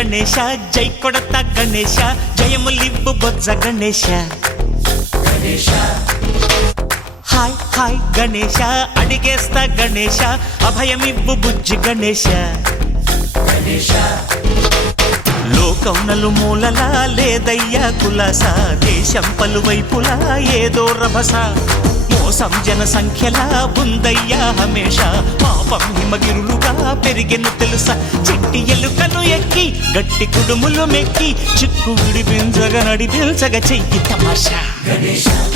గణేశ జై కొడత గణేశ జయములివ్వు బొజ్జ Ganesha hi hi Ganesha అడిగేస్తా Ganesha అభయమివ్వు బుజ్జి గణేశ లోకం నలుమూలలా లేదయ్యా కులాస దేశం పలువైపులా ఏదో రభస మోసం జన సంఖ్యలా ఉందయ్యా హమేష పాపం హిమగిరులుగా పెరిగెను తెలుసా చిట్టి ఎలుకలు ఎక్కి గట్టి కుడుములు మెక్కి చిక్కు విడిపించగా నడిపించగా చెయ్యి తమాషా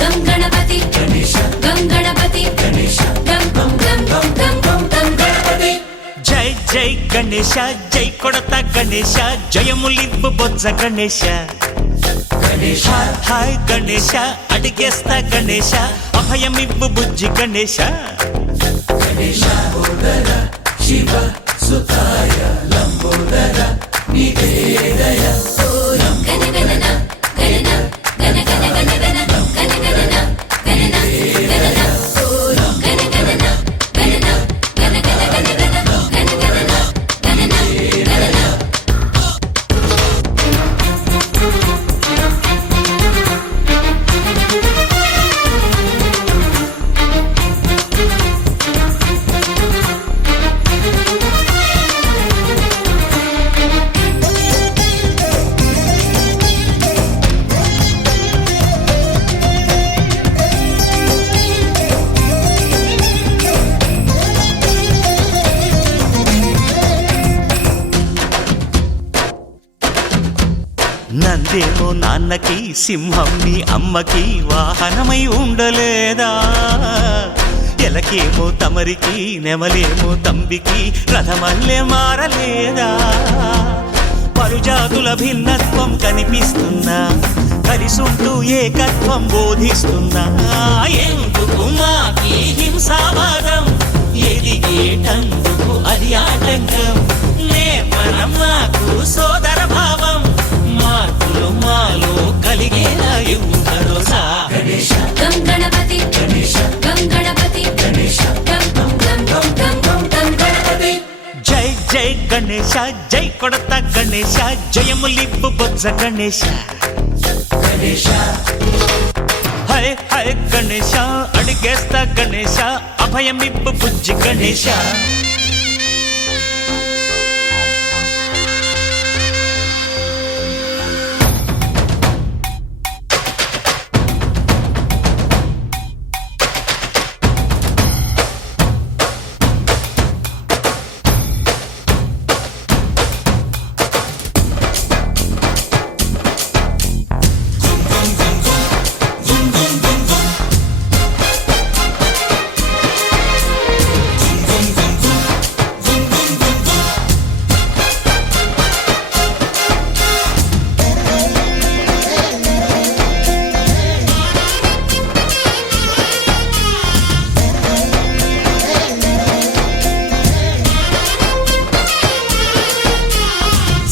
గం గణపతి గం గణపతి గం గం గం గం గం గం గం గణపతి జై జై గణేశ జై కొడత గణేశ జయములివ్వు బొజ్జ గణేశ హాయ్ గణేశ అడిగేస్తా గణేశ అభయమివ్వు బుజ్జి గణేశ శివ సుతాయ లంబోదర నివేదయ గణగణన గణన గణ గణ గణ గణ గణగణన గణన గణన గణగణన గణన గణ గణ గణ గణ గణగణన గణన గణన నందేమో నాన్నకి సింహం నీ అమ్మకి వాహనమై ఉండలేదా ఎలకేమో తమరికి నెమలేమో తంబికి రథమల్లే మారలేదా పలుజాతుల భిన్నత్వం కనిపిస్తున్నా కలిసుంటూ ఏకత్వం బోధిస్తున్నా ఎందుకు మాకి హింసావాదం ఎదిగేటందుకు అది ఆటంకం నేపరం మాకు సోదర భావం మార్పులు మాలో కలిగేలా ఇవ్వు భరోసా గం గణపతి గం గణపతి గం గం గం గం గం గం గం గణపతి జై జై గణేశ జై కొడత గణేశ జయములివ్వు బొజ్జ గణేశ హై హై గణేశ అడిగేస్తా గణేశ అభయమివ్వు బుజ్జి గణేశ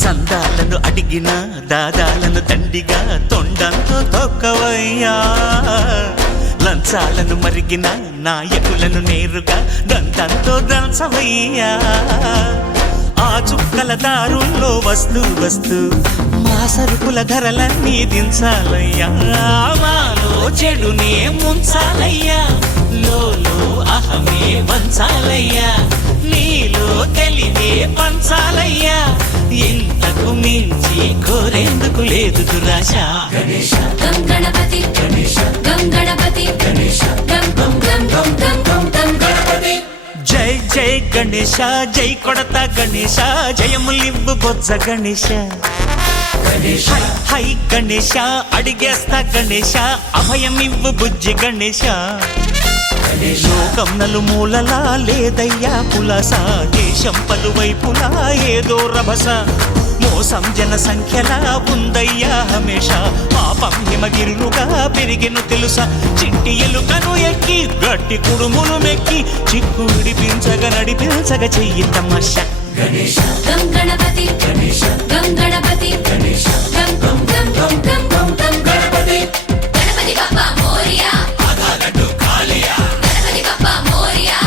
సందాలను అడిగిన దాదాలను దండిగా తొండంతో తొక్కవయ్యా లంచాలను మరిగిన నాయకులను నేరుగా దంతంతో దంచవయ్యా ఆ చుక్కల దారుల్లో వస్తూ వస్తూ మా సరుకుల ధరలన్నీ దించాలయ్యా మాలో చెడునే ముంచాలయ్యా లోలో అహమే వంచాలయ్యా నీలో తెలివే పంచాలయ్యా ఇంతకు మించి కోరేందుకు లేదు దురాశ గం గణపతి గం గణపతి గం గం గం గం గం గం గం గణపతి జై జై గణేశ జై కొడత గణేశ జయములివ్వు బొజ్జ గణేశ హై హై గణేశ అడిగేస్తా గణేశ అభయమివ్వు బుజ్జి గణేశ లోకం నలుమూలలా లేదయ్యా పులస దేశం పలువైపులా ఏదో రభస మోసం జన సంఖ్యలా ఉందయ్యా హమేష పాపం హిమగిరులుగా పెరిగెను తెలుసా చిట్టి ఎలుకను ఎక్కి గట్టి కుడుములు మెక్కి చిక్కు విడిపించగా నడిపించగా చెయ్యి తమాషా గం గణపతి గం గణపతి గం గం గం గం గం గం గం గణపతి గణపతి బప్పా మోరియా గణపతి బప్పా మోరియా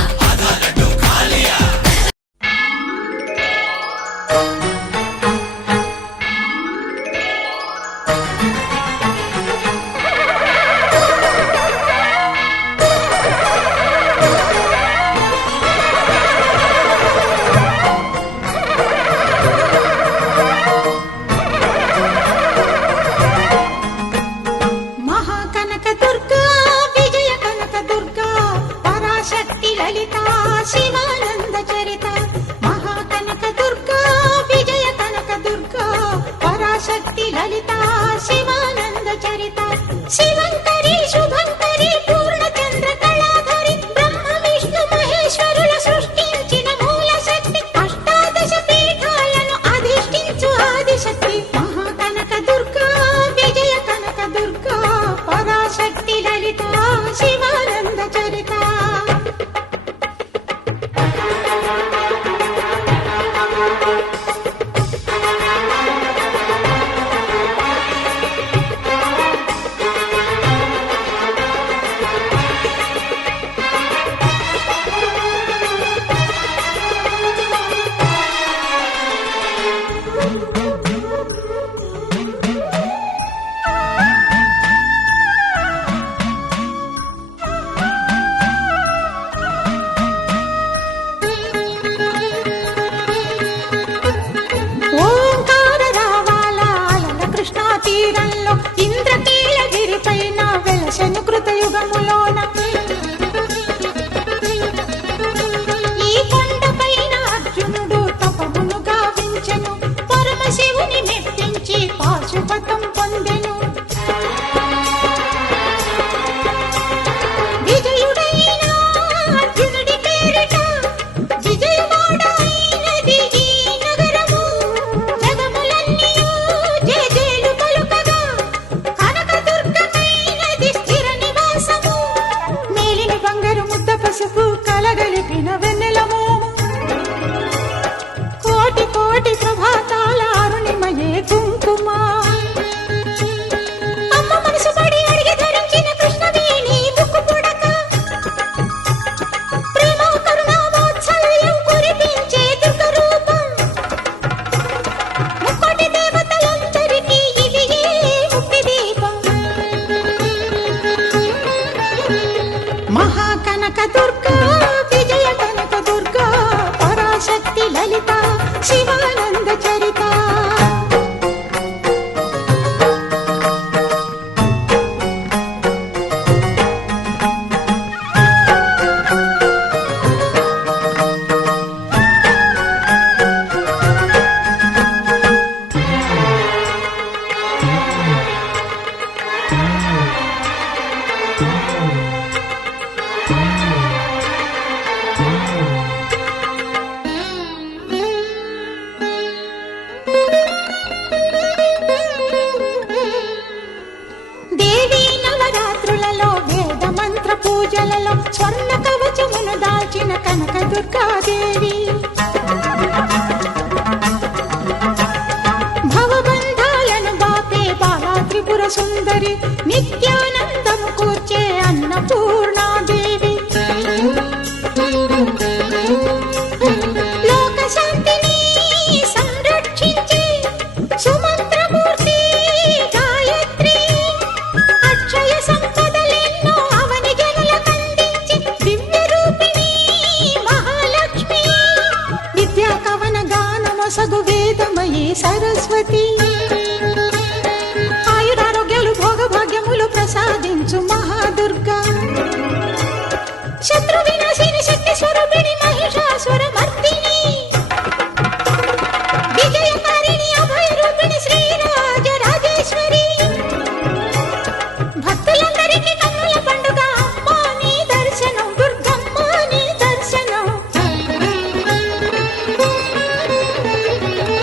శివంకరి శుభంకరి పూర్ణచంద్ర కళాధరి బ్రహ్మ విష్ణు మహేశ్వరుల సృష్టించిన మూల శక్తి అష్టాదశ పీఠాలను అధిష్ఠించు ఆదిశక్తి మహాకనక దుర్గా విజయ కనక దుర్గా పరాశక్తి లలిత శివానంద చరిత ఓంకార రావాల అలల కృష్ణా తీరంలో ఇంద్రకీలగిరి పైన వెలసెను కృతయుగములోన ఈ కొండపైన అర్జునుడు తపమును గావించెను పరమశివుని మెప్పించి పాశుపతం పొందెను విజయుడైన అర్జునుడి పేరిట విజయవాడ అయినది ఈ నగరము జగములన్నీయు జేజేలు పలుకగా కనకదుర్గమైనది స్థిర నివాసము మేలిని బంగారు ముద్ద పసుపు కలగలిపిన వెన్నెలము కోటి కోటి ప్రభాతాల అరుణిమయే కుంకుమ అమ్మ మనసు పడి అడిగి ధరించిన కృష్ణవేణి ముక్కు పుడక ప్రేమ కరుణ వాత్సల్యం కురిపించే దుర్గ రూపం ముక్కోటి దేవతలందరికీ ఇది ముక్తి దీపం మహాకనక దుర్గా విజయ కనక దుర్గా పరాశక్తి లలిత శివానంద చరిత దేవీ నవరాత్రులలో వేద మంత్ర పూజలలో స్వర్ణ కవచమును దాల్చిన కనక దుర్గాదేవి భవబంధాలను బాపే బాలా త్రిపుర సుందరి నిత్యానందము కూర్చే అన్నపూర్ణాదేవి లోక శాంతిని సంరక్షించే సుమంత్రమూర్తి గాయత్రి అక్షయ సంపదలెన్నో అవని జనులకందించి దివ్య రూపిణి మహాలక్ష్మి విద్యా కవన గానమొసగు వేదమయీ సరస్వతి ఆయురారోగ్యాలు భోగభాగ్యములు ప్రసాదించు మహాదుర్గా శత్రు వినాశిని శక్తి స్వరూపిణి మహిషాసుర మర్దిని విజయకారిణి అభయ రూపిణి శ్రీరాజ రాజేశ్వరి భక్తులందరికీ కన్నుల పండుగ అమ్మా నీ దర్శనం దుర్గమ్మ నీ దర్శనం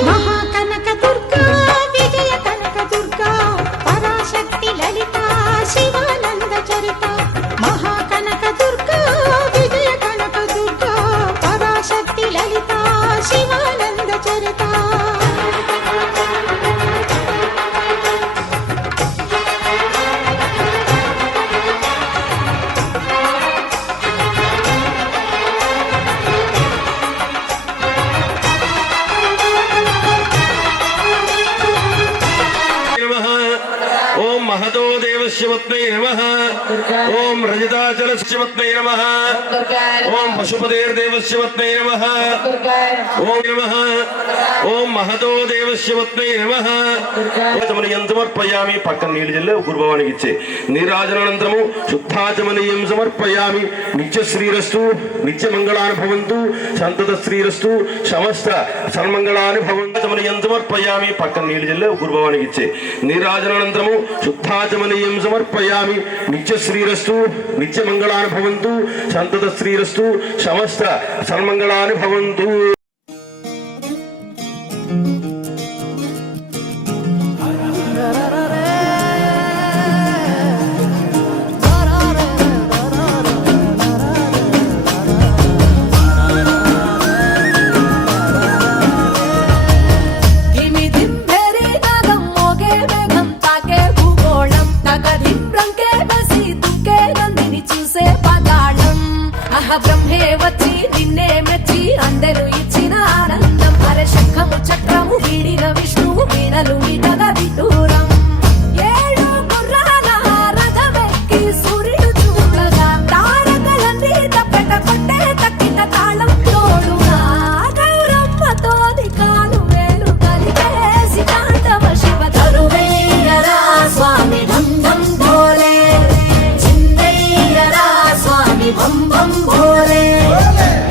మహాకనక దుర్గా విజయ కనక దుర్గా పరాశక్తి లలిత శివానంద చరిత మహాకనక దుర్గా విజయ కనక దుర్గా పరాశక్తి లలిత नमः ओम रजताचल शिवत्मै नमः ओम पशुपतेर्देवस्यवत्मै नमः ओम नमः ओम महतो देवस्यवत्मै नमः चमनीयं समर्पयामि पक्कन नीళ్ళు జల్లి గురుభవానికి ఇచ్చే నీరాజనానంతరము శుద్ధాచమనీయం సమర్పయామి నిత్య శ్రీరస్తు నిత్య మంగళాని భవంతు సంతత శ్రీరస్తు సమస్త సన్మంగళాని భవంతు చమనీయం సమర్పయామి పక్కన నీళ్ళు జల్లి గురుభవానికి ఇచ్చే నీరాజనానంతరము శుద్ధాచమనీయం సమర్పయామి నిత్య శ్రీరస్తు నిత్య మంగళాని భవంతు సంతత శ్రీరస్తు సమస్త సన్మంగళాని భవంతు బ్రహ్మే వచ్చి నిన్నే మెచ్చి అందరూ ఇచ్చిన ఆనందం అరే శంఖము చక్రము వీడిన విష్ణువు వీణలు విటగా విటూరం ఏడు గుర్రాల రథమెక్కి సూర్యుడు చూడగా తారకలన్నీ తప్పెట కొట్టే తక్కిన తాళం తోడుగా గౌరమ్మతోని కాలు వేలు కలిపేసి కాంతవ శివ తరువేయరా స్వామి ఢం ఢం భోలే చిందయ్యరా స్వామి భం భం భోలే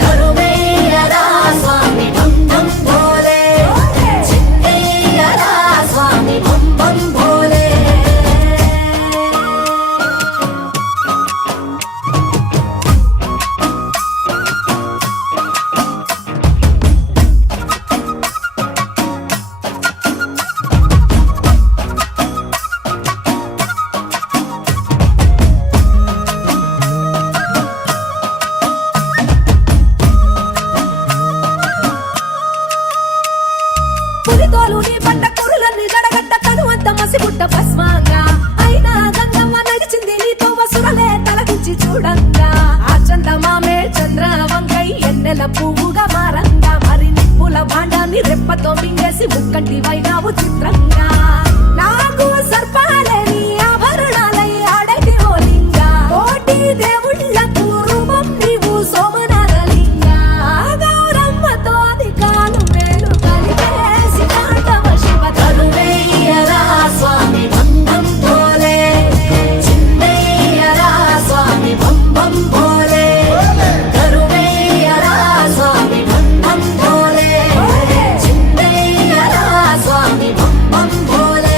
తరువేయరా స్వామి ఢం ఢం భోలే చిందయ్యరా స్వామి భం భం భోలే పులితోలు నీ పంట కురులన్నీ జడగడ్డ కనువంత మసిగుట్ట భస్మంగా అయినా గంగమ్మ నడిచింది నీతో వసురలే తలదించి చూడంగా ఆ చందమామే చంద్రవంకై ఎన్నెల పువ్వుగా మారంగా మరి నిప్పుల భాండాన్ని రెప్పతో మింగేసి ముక్కంటి వైనావు చిత్రంగా నాకు సర్పాలే నీ ఆభరణాలై ఆడటి ఓలింగా కోటి దేవుళ్ళకు రూపం నీవు సోమనారలింగా గౌరమ్మతోని కాలు వేలు కలిపేసి కాంతవ శివ తరువేయరా స్వామి ఢం ఢం భోలే చిందయ్యరా స్వామి భం భం భోలే తరువేయరా స్వామి ఢం ఢం భోలే చిందయ్యరా స్వామి భం భం భోలే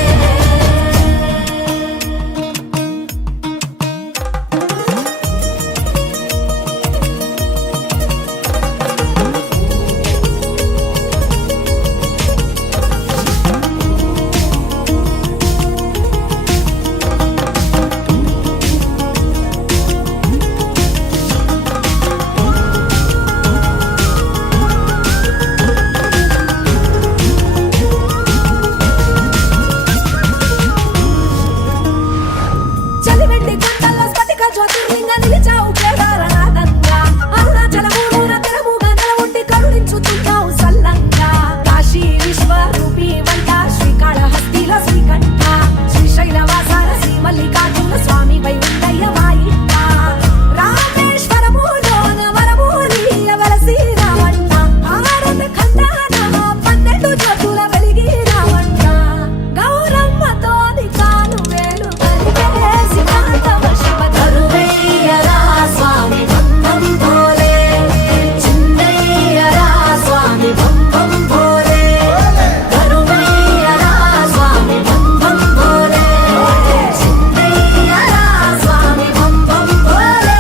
చలివెండి కొండల్లో స్ఫటిక జ్యోతిర్లింగ నిలిచావు కేదారనాథంగా అరుణాచలమూరున తెరముగా నెలవుండి కరుణించుతున్నావు సల్లంగా కాశీ విశ్వరూపి వంట శ్రీకాళహస్తిలో శ్రీకంఠ శ్రీశైలవాసాల శ్రీ మల్లికార్జున స్వామి వై ఉండయ్య మా ఇంట రామేశ్వరములోన వరమూలియ వెలసిరావంట ఆరత ఖండాన 12 జ్యోతుల వెలిగిరావంట గౌరమ్మతోని కాలు వేలు కలిపేసి కాంతవ శివ తరువేయరా స్వామి భం భం భోలే చిందయ్యరా స్వామి భం భం భోలే తరువేయరా స్వామి భం భం భోలే చిందయ్యరా స్వామి భం భం భోలే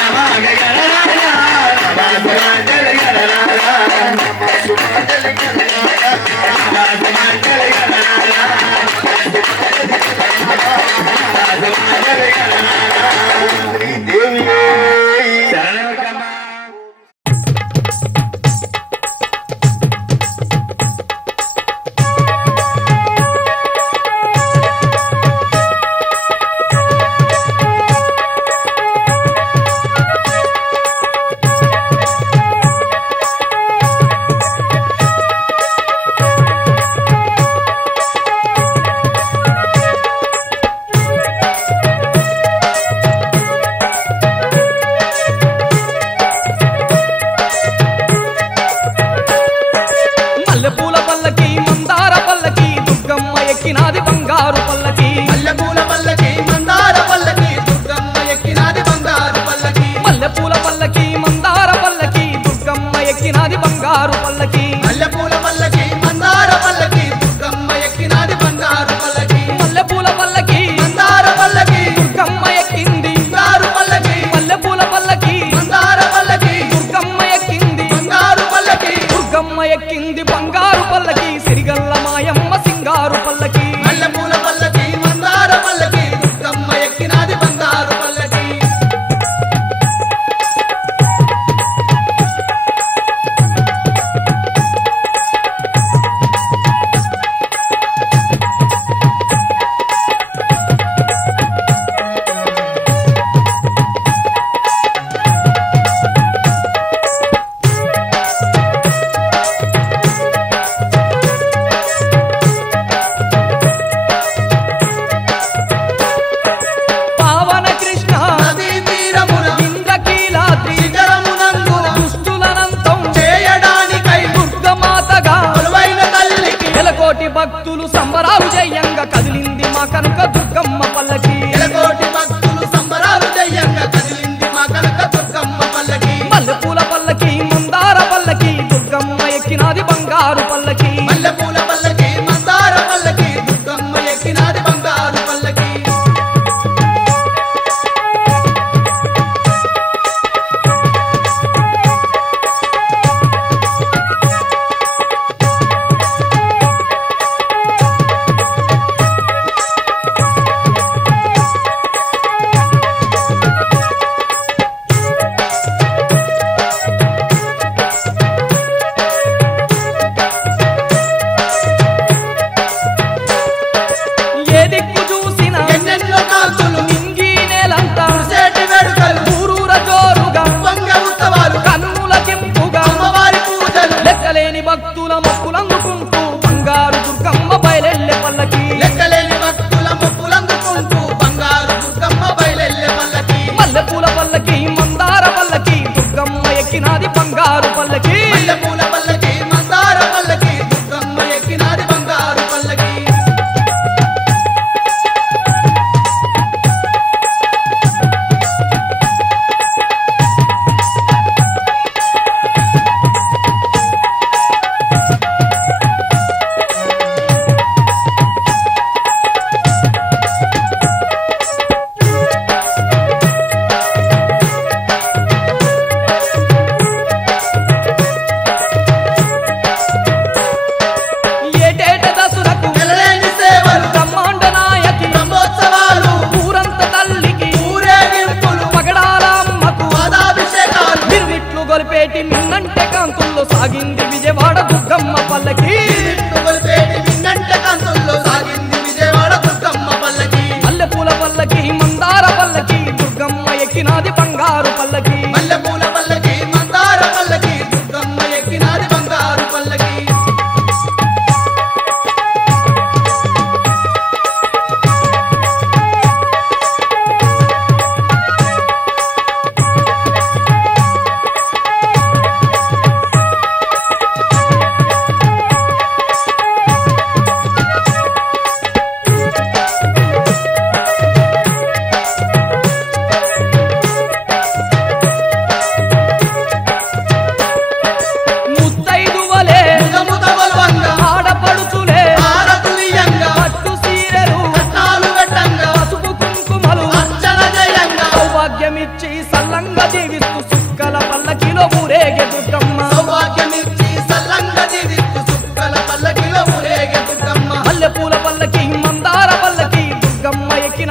Namaste.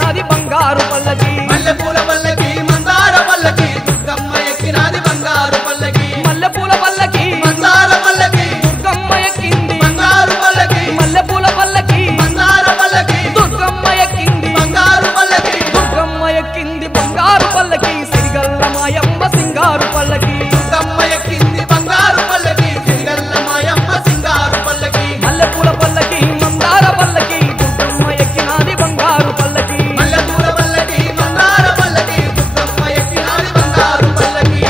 ఎక్కినాది బంగారు పల్లకి మల్లెపూల పల్లకి మందార పల్లకి దుర్గమ్మ ఎక్కినాది బంగారు పల్లకి మల్లెపూల పల్లకి మందార పల్లకి దుర్గమ్మ ఎక్కింది బంగారు పల్లకి మల్లెపూల పల్లకి మందార పల్లకి దుర్గమ్మ ఎక్కింది బంగారు పల్లకి దుర్గమ్మ ఎక్కింది బంగారు పల్లకి సిరిగల్ల మాయమ్మ సింగారు పల్లకి దుర్గమ్మ ఎక్కింది బంగారు పల్లకి సిరిగల్ల మాయమ్మ సింగారు పల్లకి మల్లెపూల పల్లకి మందార పల్లకి దుర్గమ్మ ఎక్కినాది బంగారు పల్లకి మల్లెపూల పల్లకి మందార పల్లకి దుర్గమ్మ ఎక్కినాది బంగారు పల్లకి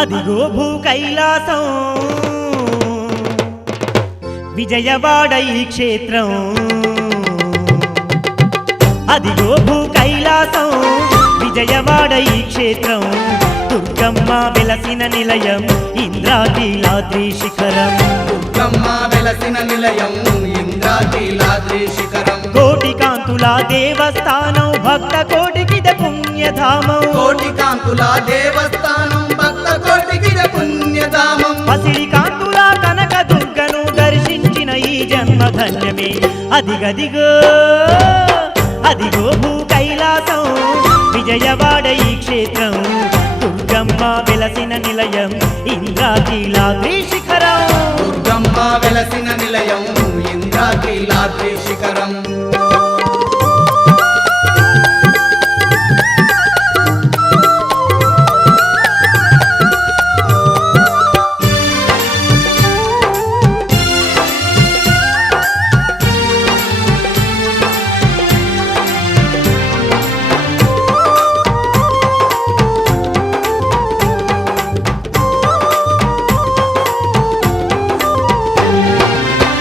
అదిగో భూ కైలాసం విజయవాడ ఈ క్షేత్రం అదిగో భూ కైలాసం విజయవాడ ఈ క్షేత్రం దుర్గమ్మ వెలసిన నిలయం ఇంద్రాకీలాద్రి శిఖరం దుర్గమ్మ వెలసిన నిలయం ఇంద్రాకీలాద్రి శిఖరం కోటి కాంతుల దేవస్థానం భక్త కోటికిద పుణ్యధామం కోటి కాంతుల దేవస్థానం భక్త కోటికి పుణ్యధామం పసిడి కాంతుల కనక దుర్గను దర్శించిన ఈ జన్మ ధన్యమే అదిగదిగో అదిగో భూ కైలాసం విజయవాడ ఈ క్షేత్రం దుర్గమ్మ వెలసిన నిలయం ఇంద్రాకీలాద్రి శిఖరం దుర్గమ్మ వెలసిన నిలయం ఇంద్రాకీలాద్రి శిఖరం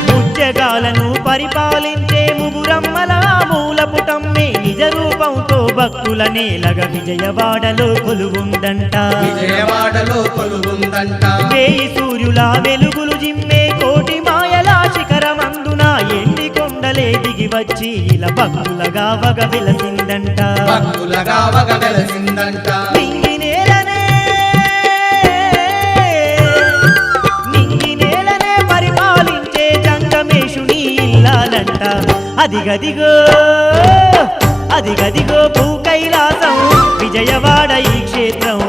ముజ్జగాలను పరిపాలించే ముగురమ్మల మూలపుటమ్మే నిజ రూపంతో భక్తుల నేలగ విజయవాడలో కొలువుందంట విజయవాడలో కొలువుందంట వేయి సూర్యుల వెలుగులు జిమ్మే కోటి మాయల శిఖరమందున ఎండి కొండలే దిగి వచ్చి ఇలా భక్తులగా వగ వెలసిందంట భక్తులగా వగ వెలసిందంట నింగి నేలనే పరిపాలించే జంగమేశుని ఇల్లాలంట అదిగదిగో అదిగదిగో భూ కైలాసం విజయవాడ ఈ క్షేత్రం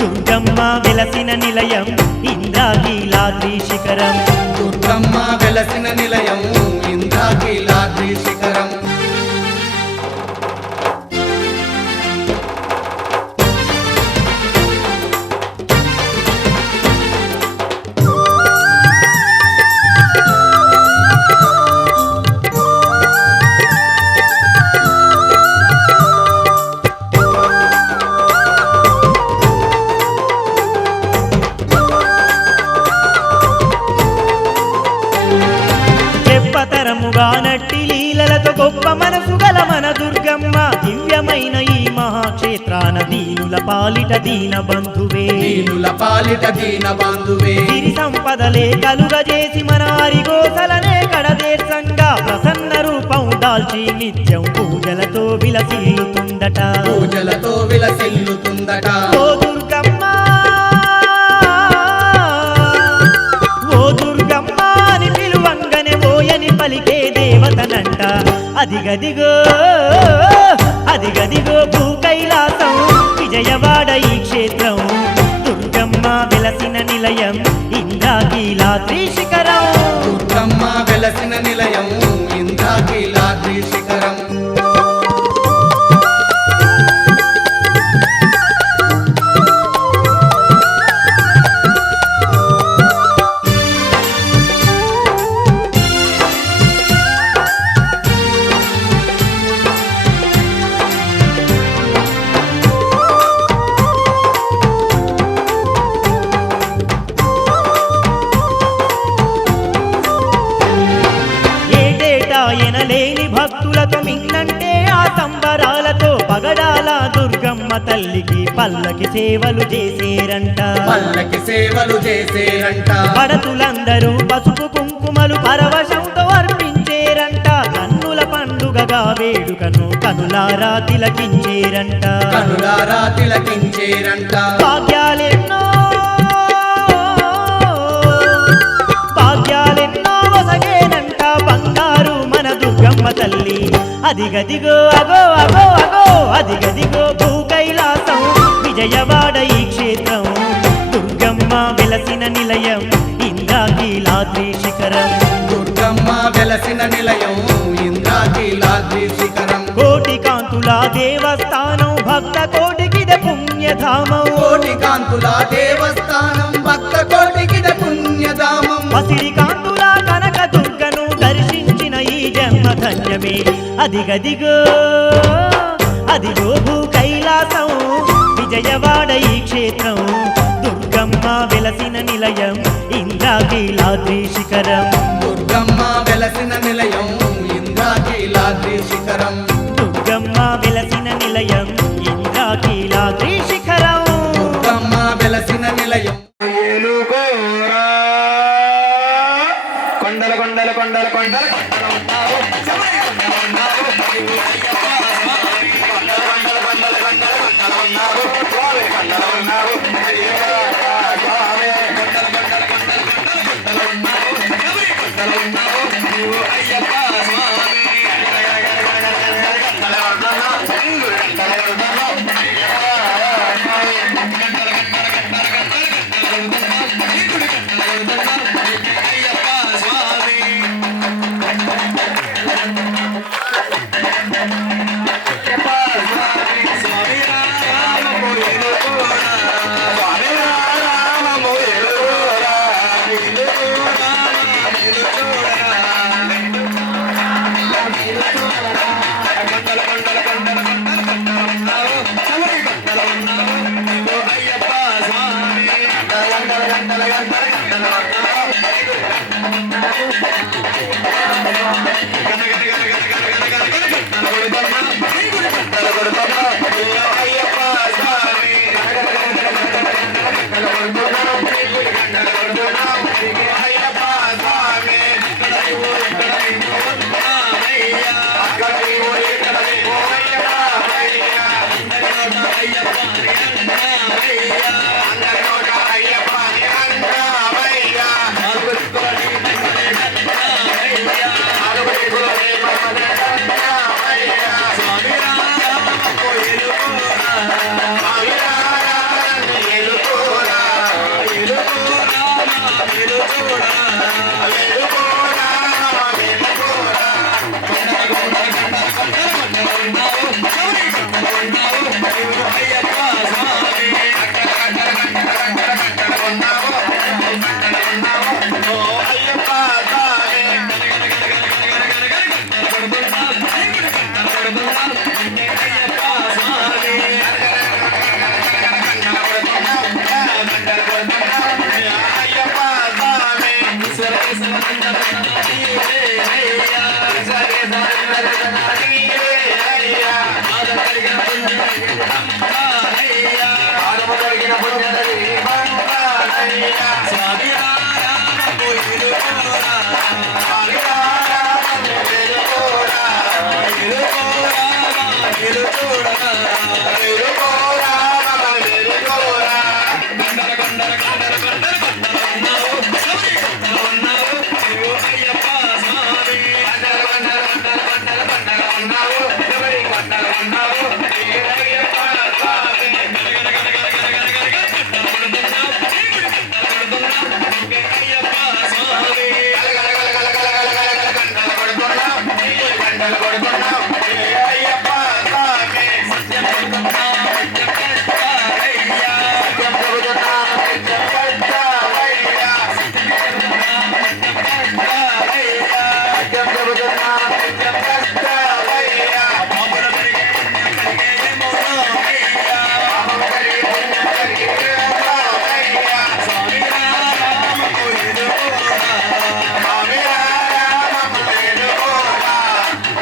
దుర్గమ్మ వెలసిన నిలయం ఇంద్రాకీలాద్రి శిఖరం దుర్గమ్మ వెలసిన నిలయం ఇంద్రాకీలాద్రి శిఖరం చెప్పతరముగా నట్టి లీలలతో గొప్ప మనసు గల మన దుర్గమ్మ దివ్యమైన ఈ మహాక్షేత్రాన దీనుల పాలిట దీన బంధువే దీనుల పాలిట దీన బంధువే సిరి సంపదలే కలుగజేసి మన హరిగోసలనే కడదేర్సంగా ప్రసన్న రూపం దాల్చి నిత్యం పూజలతో విలసిల్లుతుందట పూజలతో విలసిల్లుతుందట ఓ దుర్గమ్మ ఓ దుర్గమ్మ అని పిలువంగనే ఓయని పలికే దేవతనంట అదిగదిగో అదిగదిగో భూ కైలాసం విజయవాడ ఈ క్షేత్రం దుర్గమ్మ వెలసిన నిలయం ఇంద్రాకీలాద్రి శిఖరం దుర్గమ్మ వెలసిన నిలయం ఇంద్రాకీలాద్రి శిఖరం భక్తులతో మిన్నంటే ఆ సంబరాలతో పగడాల దుర్గమ్మ తల్లికి పల్లకి సేవలు చేసేరంట. పల్లకి సేవలు చేసేరంట. పడతులందరూ పసుపు కుంకుమలు పరవశంతో అర్పించేరంట. కన్నుల పండుగగా వేడుకను కనులారా తిలకించేరంట. కనులారా తిలకించేరంట. భాగ్యాలెన్నో వసగేనంట బంగారు మన దుర్గమ్మ తల్లి. అదిగదిగో అగో అగో అగో అదిగదిగో భూ కైలాసం విజయవాడ ఈ క్షేత్రం. దుర్గమ్మ వెలసిన నిలయం ఇంద్రాకీలాద్రి శిఖరం. దుర్గమ్మ వెలసిన నిలయం ఇంద్రాకీలాద్రి శిఖరం. కోటి కాంతుల దేవస్థానం భక్త కోటికిద పుణ్యధామం. కోటి కాంతుల దేవస్థానం భక్త కోటికిద పుణ్యధామం. పసిడి కాంతుల కనక దుర్గను దర్శించిన ఈ జన్మ ధన్యమే. అదిగదిగో అదిగో భూ కైలాసం విజయవాడ ఈ క్షేత్రం. దుర్గమ్మ వెలసిన నిలయం ఇంద్రాకీలాద్రి శిఖరం. దుర్గమ్మ వెలసిన నిలయం ఇంద్రాకీలాద్రి శిఖరం. దుర్గమ్మ వెలసిన నిలయం ఇంద్రాకీలాద్రి శిఖరం. దుర్గమ్మ వెలసిన నిలయం. ఏలుకోరా కొండల కొండల కొండల కొండల కొండలు ఉన్నావు. శబరి కొండలు ఉన్నావు. అయ్యప్ప స్వామి కొండల కొండల కొండల కొండల కొండలు ఉన్నావు. స్వామి కొండలు ఉన్నావు. అయ్యప్ప స్వామి కొండల కొండల కొండల కొండల కొండలు ఉన్నావు. శబరి కొండలు ఉన్నావు. నీవు అయ్యప్ప స్వామి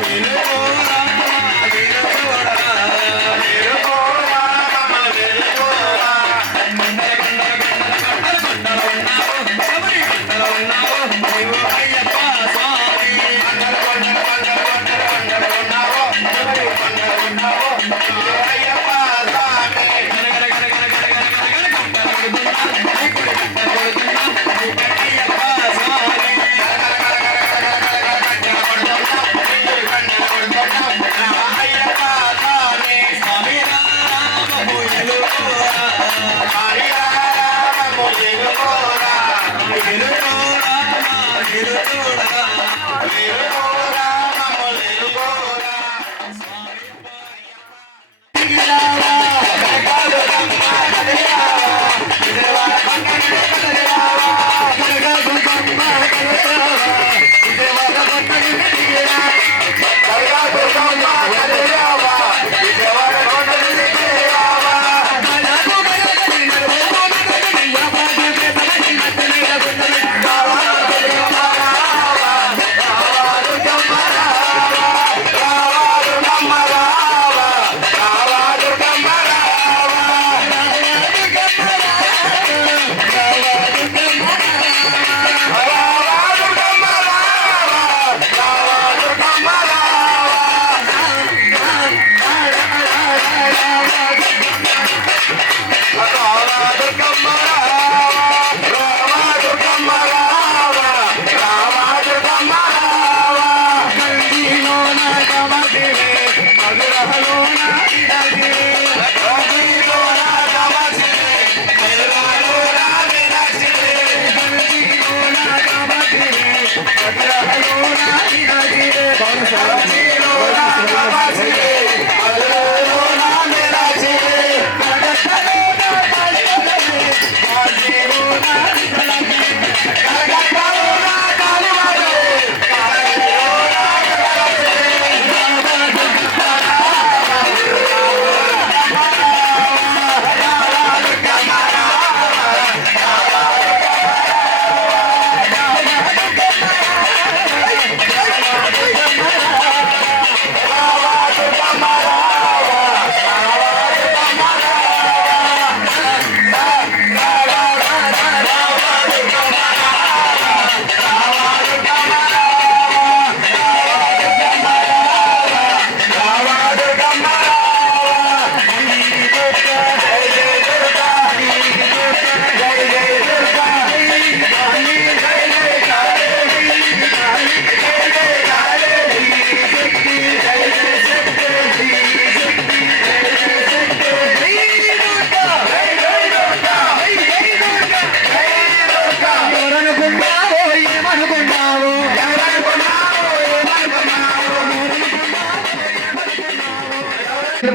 Hello.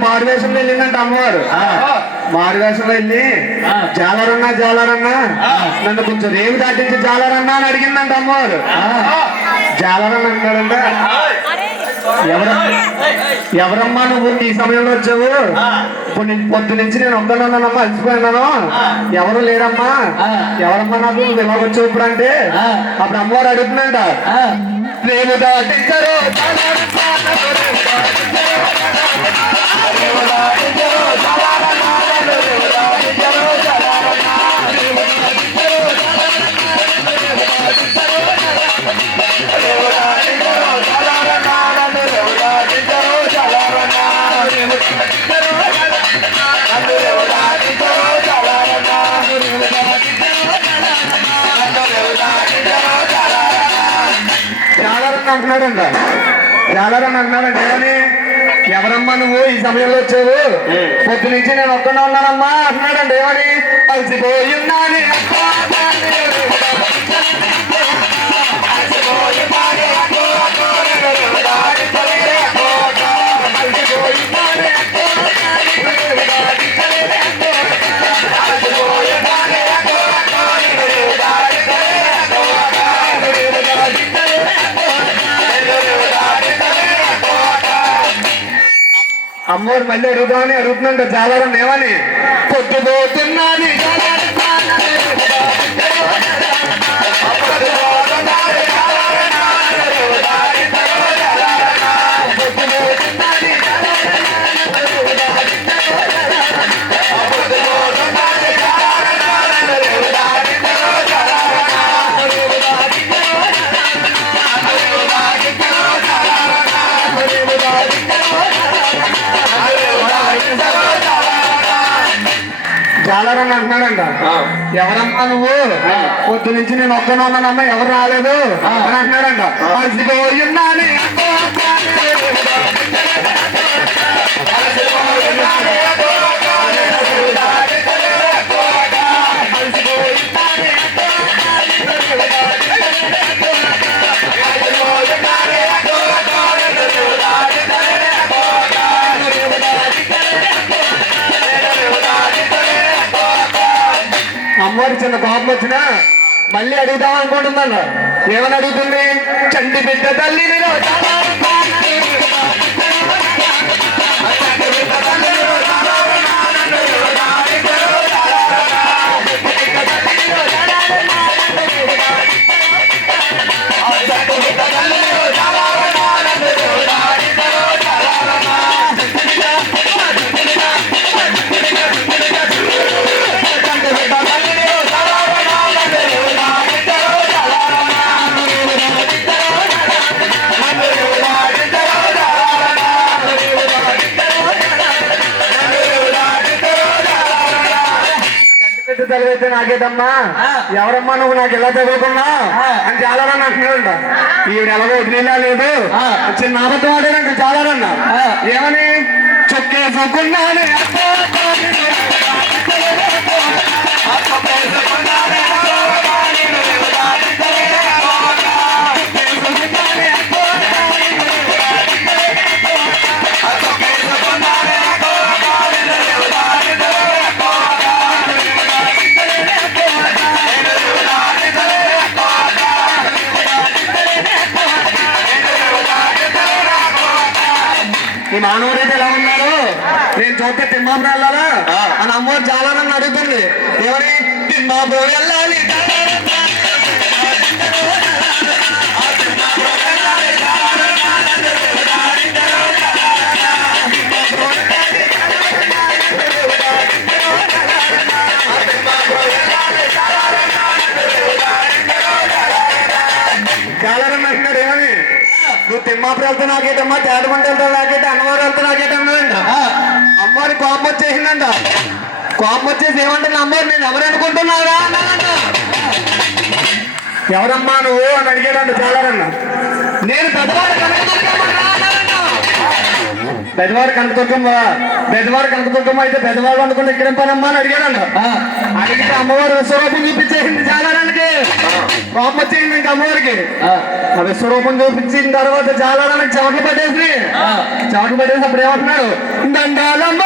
మారువేషంలో వెళ్ళిందంట అమ్మవారు. మారువేషంలో వెళ్ళి జాలరన్నా జాలరన్నా నన్ను కొంచెం రేవు దాటించి జాలరన్నా అని అడిగిందంట అమ్మవారు. జాలరన్న అంటాడంట, ఎవరమ్మా నువ్వు ఈ సమయంలో వచ్చావు? ఇప్పుడు పొద్దు నుంచి నేను ఒక్కనున్నానమ్మా, అలసిపోయినాను, ఎవరు లేరమ్మా, ఎవరమ్మా నాకు నువ్వు ఎలా వచ్చావు ఇప్పుడు అంటే, అప్పుడు అమ్మవారు అడుగుతుందంట, రేవు దాటించరు అంటున్నాడంట. జాలరని అంటున్నాడంట, ఏమని? ఎవరమ్మా నువ్వు ఈ సమయంలో వచ్చావు? పొద్దు నుంచి నేను ఒక్కనే ఉన్నానమ్మా అంటున్నాడంట. ఏమని? అలసిపోయిందని అమ్మవారు మళ్ళీ అడుగుతుందంట జాలరని. ఏమని? పొద్దుపోతున్నాని జాలరని అంటున్నాడంట. ఎవరమ్మా నువ్వు? పొద్దు నుంచి నేను ఒక్కనే ఉన్నానమ్మా, ఎవరు రాలేదు అని అంటున్నాడంట. అలసిపోయిందని అలసిపోయిందని అమ్మవారి చిన్న కోపం వచ్చినా మళ్ళీ అడుగుదాం అనుకుంటున్నాను. ఏమని అడుగుతుంది? చంటి బిడ్డ తల్లిని చదివితే నాకేటమ్మా, ఎవరమ్మా నువ్వు నాకు ఎలా చదువుకున్నా అని చాలా మంది అంటున్నాడంట. ఈవిడ ఎలాగో వదిలేలా లేదు, చిన్న అబద్ధం ఆడారంట చాలా రన్నా. ఏమని? చొక్కేసుకున్నాను ఈ మానవుడైతే ఎలా ఉన్నారు? నేను చూస్తే తిమ్మాపురం వెళ్ళాలా అని అమ్మవారు చాలా నన్ను అడుగుతుంది. ఎవరి తిమ్మాపురం వెళ్ళాలి చాలా మంది అంటున్నాడు. ఏమని? నువ్వు తిమ్మాపురం వెళ్తే నాకేటమ్మా, తేటమంట వెళ్తా నాకేట, అన్నవారు వెళ్తే నాకేటన్నదంట. అమ్మవారి కోపం వచ్చేసిందంట. కోపం వచ్చేసి ఏమంటుంది అమ్మవారు? నేను ఎవరు అనుకుంటున్నారా అన్నానంట. ఎవరమ్మా నువ్వు అని అడిగాడంట చాలారన్నా. నేను పెద్దవాడు పెద్దవారు కనకదుర్గమ్మ. పెద్దవారు కనకదుర్గమ్మ అయితే పెద్దవాడు అనుకుంటే ఇక్కడ పనమ్మా అని అడిగాడంట. అడిగితే అమ్మవారు విశ్వరూపం చూపించేసింది చాలారానికి. కోపం వచ్చేసింది ఇంకా అమ్మవారికి. ఆ విశ్వరూపం చూపించిన తర్వాత చాలారానికి చెమటలు పట్టేసి అప్పుడు ఏమంటున్నాడు? దండాలమ్మ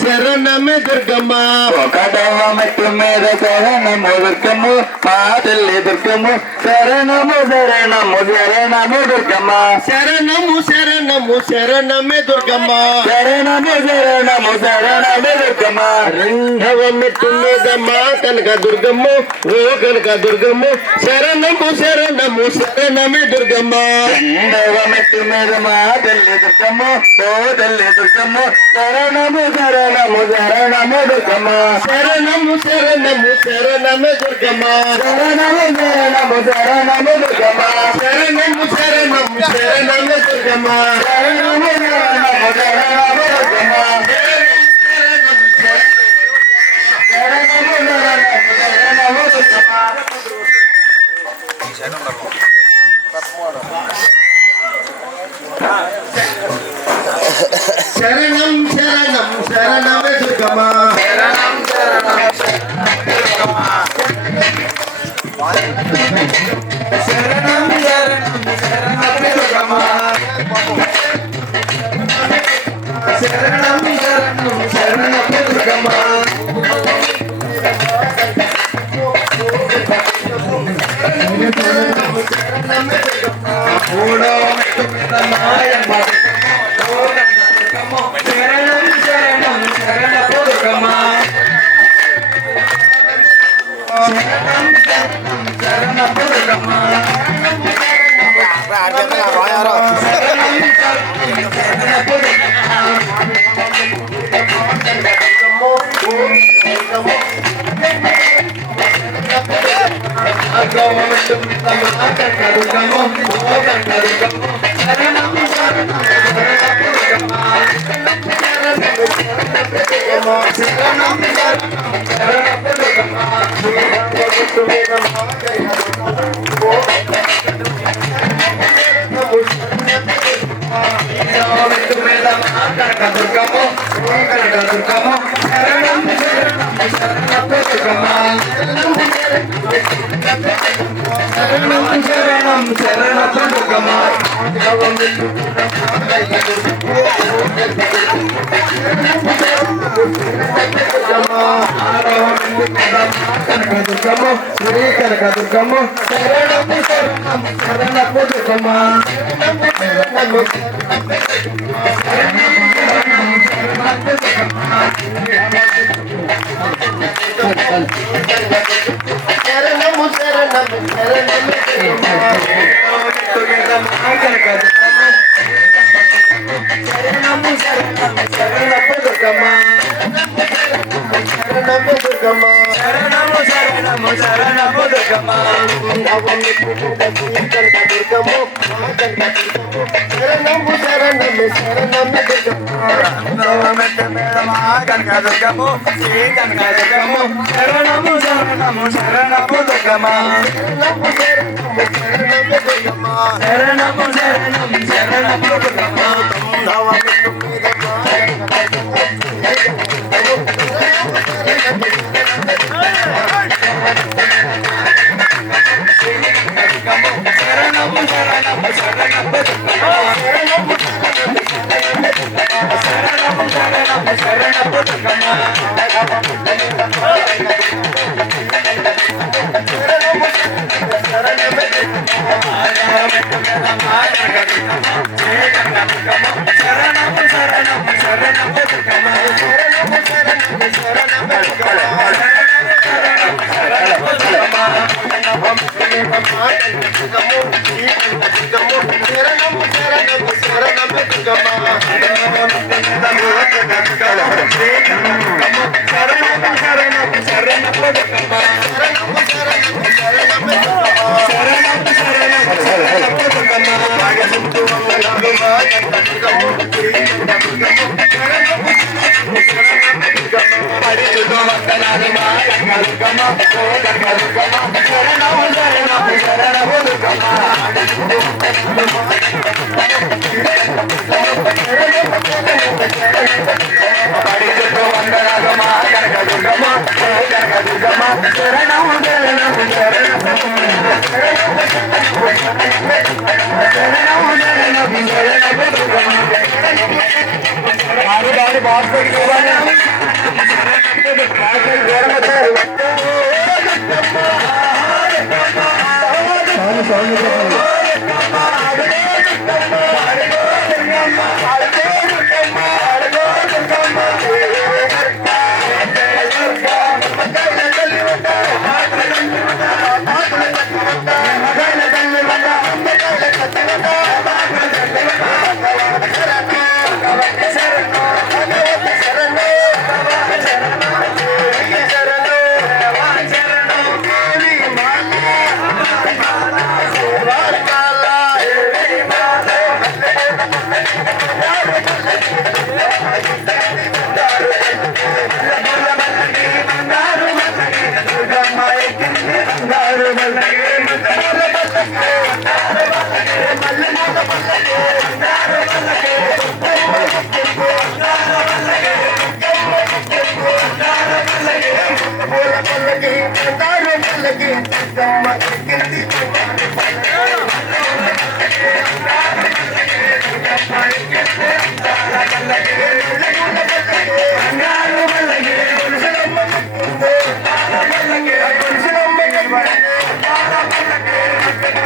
శరణమే దుర్గమ్మ. ఒకటవ మెట్టు మీద శరణము దుర్గము, మా తల్లి దుర్గము. శరణము శరణము శరణము దుర్గమ్మ. శరణము శరణము శరణమే దుర్గమ్మ. శరణము శరణము శరణమే దుర్గమ్మ. రెండవ మెట్టు మీద మా కనక దుర్గమ్ము, ఓ కనక దుర్గమ్ము. శరణము శరణము శరణమే దుర్గమ్మ. రెండవ మెట్టు మీద మా తల్లి దుర్గమ్ము, ఓ తల్లి దుర్గమ్ము. శరణము శరణము శరణము దుర్గమ్మ. శరణము శరణము శరణము దుర్గమ్మ. శరణము శరణము శరణము దుర్గమ్మ. శరణము శరణము శరణము దుర్గమ్మ. శరణము శరణము శరణము దుర్గమ్మ. శరణము శరణము దుర్గమ్మ. శరణం శరణం శరణమే దుర్గమ్మ. శరణం శరణం శరణం శరణం శరణమే దుర్గమ్మ. శరణం శరణం శరణమే దుర్గమ్మ. మూడో మెట్టు మీద మాయమ్మ ఓ కనకదుర్గమ్మ శరణం శరణం శరణపు దుర్గమ్మ శరణం శరణం శరణపు దుర్గమ్మ కనకదుర్గమ్మ శరణం శరణం శరణపు దుర్గమ్మ శరణము శరణము శరణము శరణము శరణము శరణపు దుర్గమ్మ శరణము దుర్గమ్మ శరణము శరణము శరణపు దుర్గమ్మ కనకదుర్గమ్మ శరణము శరణము శరణము దుర్గమ్మ కనకదుర్గమ్మ శ్రీ కనకదుర్గమ్మ శరణము శరణము శరణపు దుర్గమ్మ శరణము శరణం శరణపు దుర్గమ్మ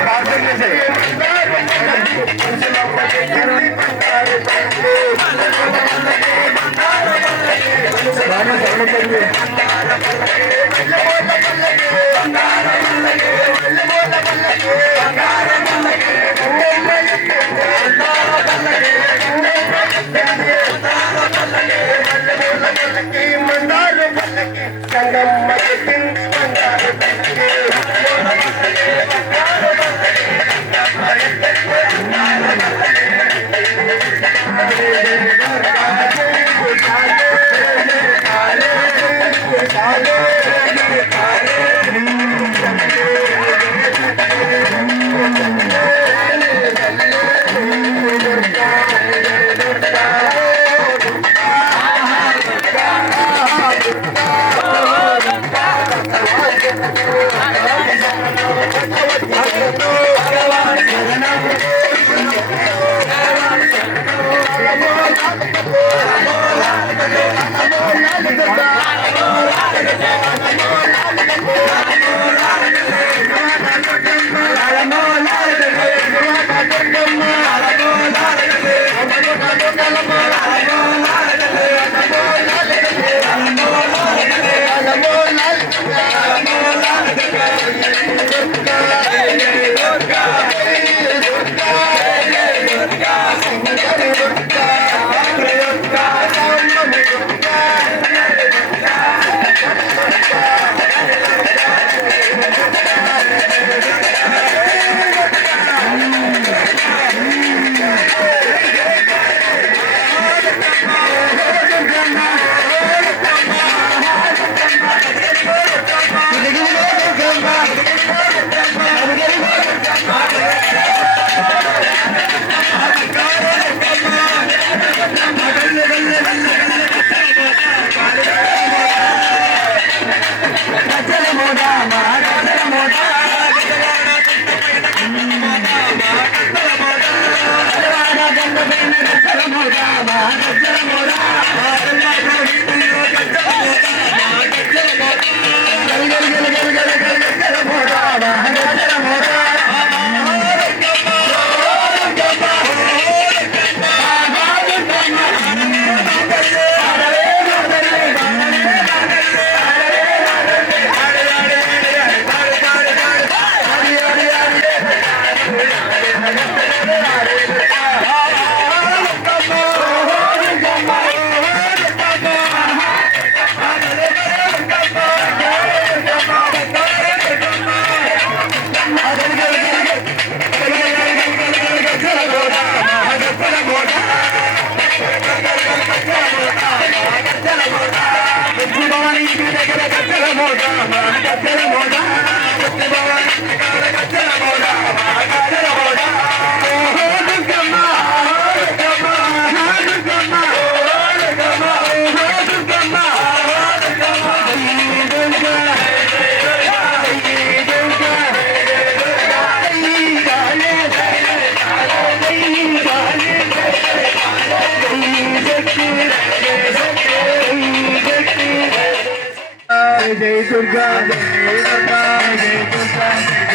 ప్రార్థన చేసేది जय दुर्गा जय दुर्गा जय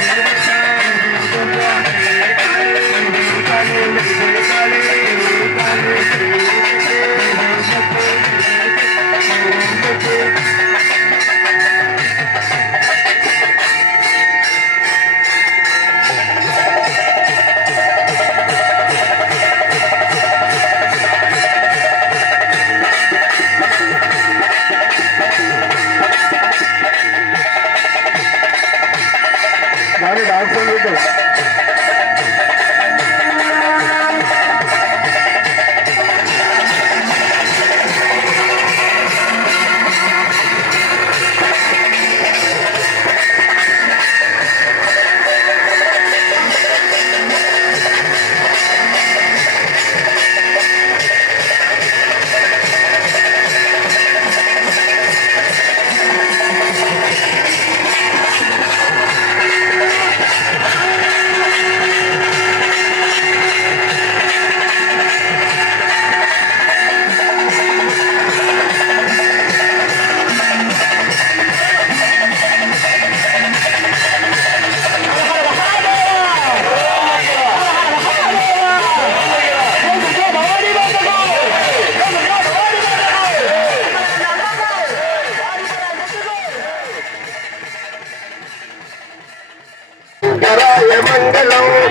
दुर्गा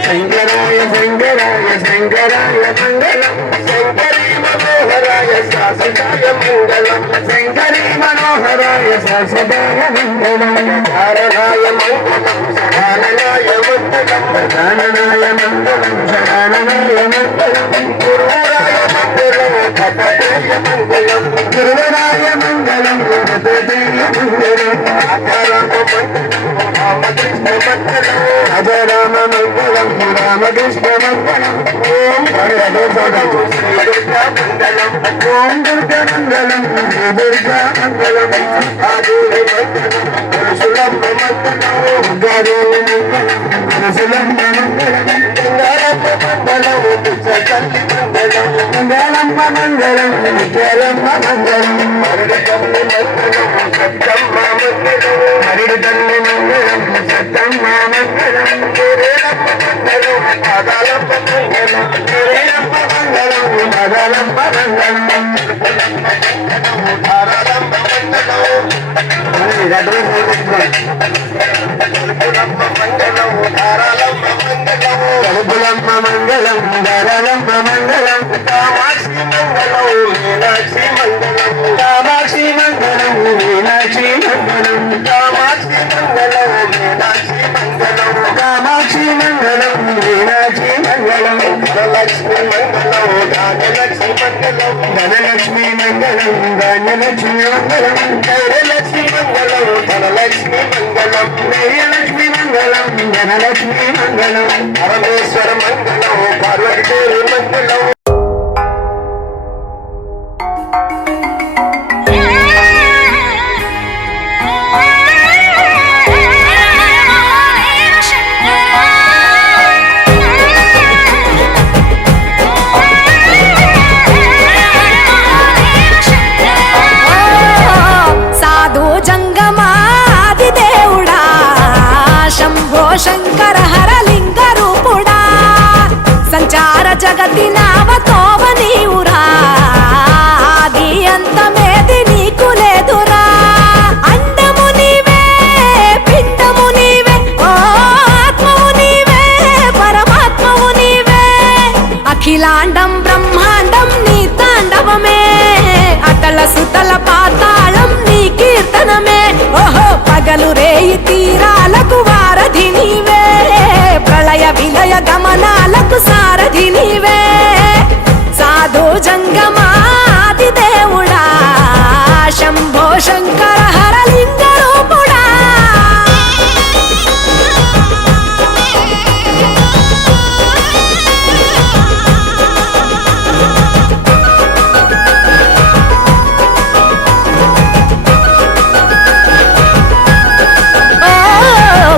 शंकराय शंकराय शंकराय मंगलम शंकरी मनोहराय शाश्वताय मंगलम शंकरी मनोहराय शाश्वताय मंगलम धारणाय मंगलम सदाननाय मंगलम రామకృష్ణ మంగళం ఓం ఓం దుర్గా మంగళం దుర్గా మంగళం ఆదేవి మంగళం సులభ మంగళం గాదేవి మంగళం సులభ మంగళం గంగారమ్మ మంగళం సకలి మంగళం గంగారమ్మ మంగళం కేరమ్మ మంగళం మరుడకమ్మ మంగళం సత్తమ్మ మంగళం మరుడకమ్మ మంగళం సత్తమ్మ మంగళం కేరమ్మ మంగళం పాదాలమ్మ మంగళం కేరమ్మ మంగళం పాదాలమ్మ మంగళం పాదాలమ్మ మంగళం కడుపులమ్మ మంగళం ధరలమ్మ మంగళం కామాక్షి మంగళం మీనాక్షి మంగళం కామాక్షి మంగళం మీనాక్షి మంగళం కామాక్షి మంగళం మీనాక్షి మంగళం కామాక్షి మంగళం మీనాక్షి మంగళం ధనలక్ష్మి మంగళం ధాన్యలక్ష్మి మంగళం ధనలక్ష్మి మంగళం ధాన్యలక్ష్మి మంగళం ధైర్యలక్ష్మి మంగళం ధనలక్ష్మి మంగళం ధైర్యలక్ష్మి మంగళం ధనలక్ష్మి మంగళం పరమేశ్వర మంగళం పార్వతీదేవి మంగళం శంకర హరలింగ రూపుడా సంచార జగతి నామతోవ నీవురా ఆది అంతమేది నీకు లేదురా అండము నీవే పిండము నీవే ఓ ఆత్మవు నీవే పరమాత్మవు నీవే అఖిలాండం బ్రహ్మాండం నీ తాండవమే అతల సుతల పాతాళం నీ కీర్తనమే ఓహో పగలు రేయి తీరాలకు వారధి నీవే ప్రళయ విలయ గమనాలకు సారథి నీవే సాధు జంగమాది దేవుడా శంభో శంకర హరలింగ రూపుడా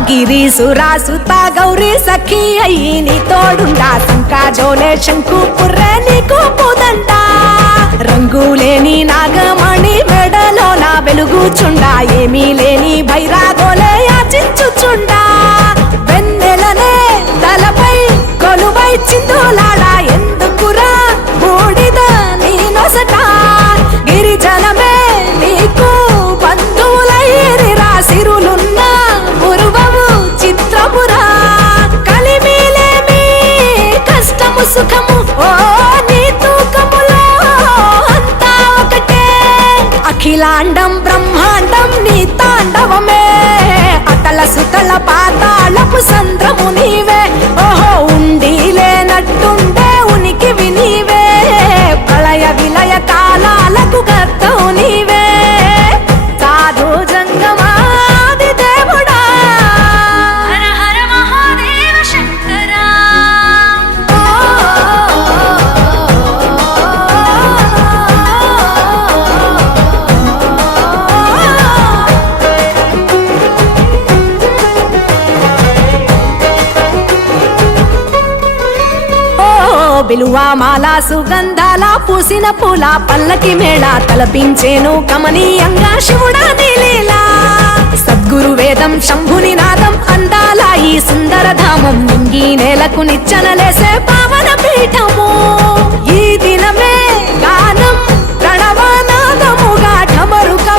గిరి సురాసుత గౌరీ సఖీ అయ్యి నీ తోడుండా శంకా జోలే శంకు పుర్రే నీకు పుదండా రంగులేని నాగమణి మెడలో నా వెలుగుచుండా ఏమీ లేని భైరాగోలే యాచించుచుండా వెన్నెలనే తలపై కొలువై చిందులాడా ఎందుకురా బూడిద నీ నొసట గిరిజనమే నీకు బంధువులైరిరా సిరులున్న పురువవు చిత్రపురా కలిమిలేమి కష్టము సుఖము ఓ నీ తూకములో అంతా ఒకటే అఖిలాండం బ్రహ్మాండం నీ తాండవమే అతల సుతల పాతాళపు సంద్రము నీవే ఓహో ఉండి లేనట్టుండే ఉనికివి నీవే ప్రళయ విలయ కాలాలకు కర్తవు నీవే సాధు జంగమాది దేవుడా హర హర మహాదేవ శంకర బిలువా మాల సుగంధాల పూసిన పూల పల్లకి మేళ తలపించేను కమనీయంగా శివుడా నీలీలా సద్గురు వేదం శంభుని నాదం అందాల ఈ సుందర ధామం నింగి నేలకు నిచ్చనలేసే పావన పీఠము